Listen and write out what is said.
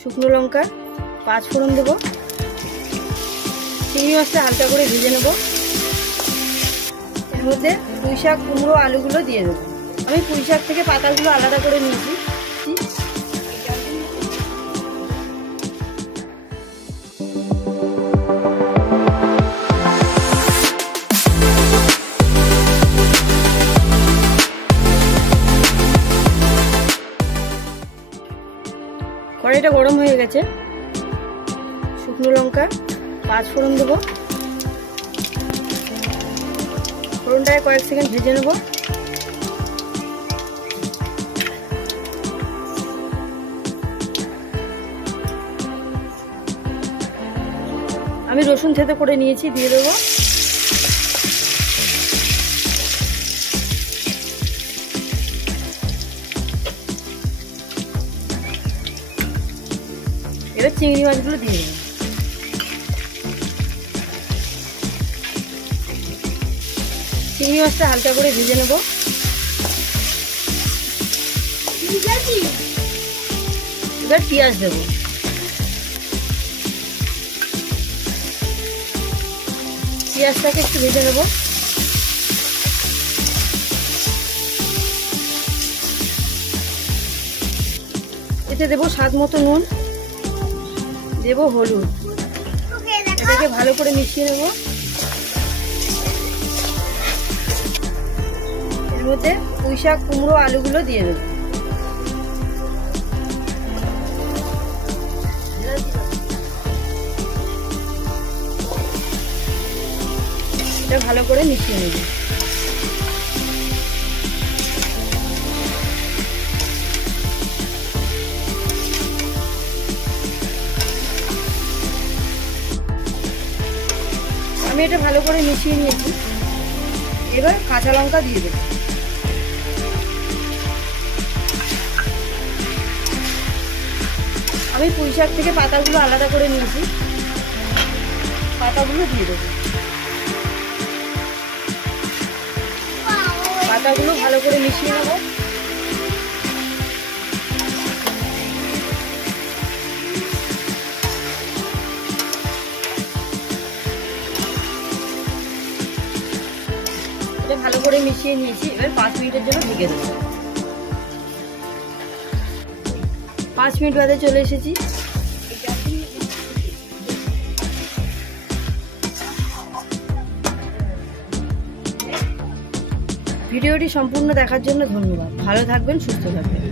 শুকনো লঙ্কা, 5 ফোড়ন দেবো। চিংড়ি মাছটা হালকা করে ভেজে নেব। এর মধ্যে পুঁই শাক, কুমড়ো, আলুগুলো দিয়ে দেবো। আমি পুঁই শাক থেকে পাতাগুলো আলাদা করে নিয়েছি। কড়াইটা গরম হয়ে গেছে। শুকনো লঙ্কা, 5 ফোড়ন দেবো। ফোড়নটাকে কয়েক সেকেন্ড ভেজে নেব। আমি রসুন থেতো করে নিয়েছি, দিয়ে দেবো। এবার চিংড়ি মাছগুলো দিয়ে দেবো। চিংড়ি মাছটা হালকা করে ভেজে নেব। এবার পেঁয়াজ দেবো। পেঁয়াজটাকে একটু ভেজে নেব। এতে দেবো স্বাদ মতো নুন, দেবো হলুদ। এটাকে ভালো করে মিশিয়ে নেব। এর মধ্যে পুঁই শাক, কুমড়ো, আলুগুলো দিয়ে দেবো। এটা ভালো করে মিশিয়ে নেব। আমি এটা ভালো করে মিশিয়ে নিয়েছি। এবার কাঁচা লঙ্কা দিয়ে দেব। আমি পুঁই শাক থেকে পাতাগুলো আলাদা করে নিয়েছি, পাতাগুলো দিয়ে দেবো। পাতাগুলো ভালো করে মিশিয়ে নেব। এটা ভালো করে মিশিয়ে নিয়েছি। এবার 5 মিনিটের জন্য ঢেকে দেবো। 5 মিনিট বাদে চলে এসেছি। ভিডিওটি সম্পূর্ণ দেখার জন্য ধন্যবাদ। ভালো থাকবেন, সুস্থ থাকবেন।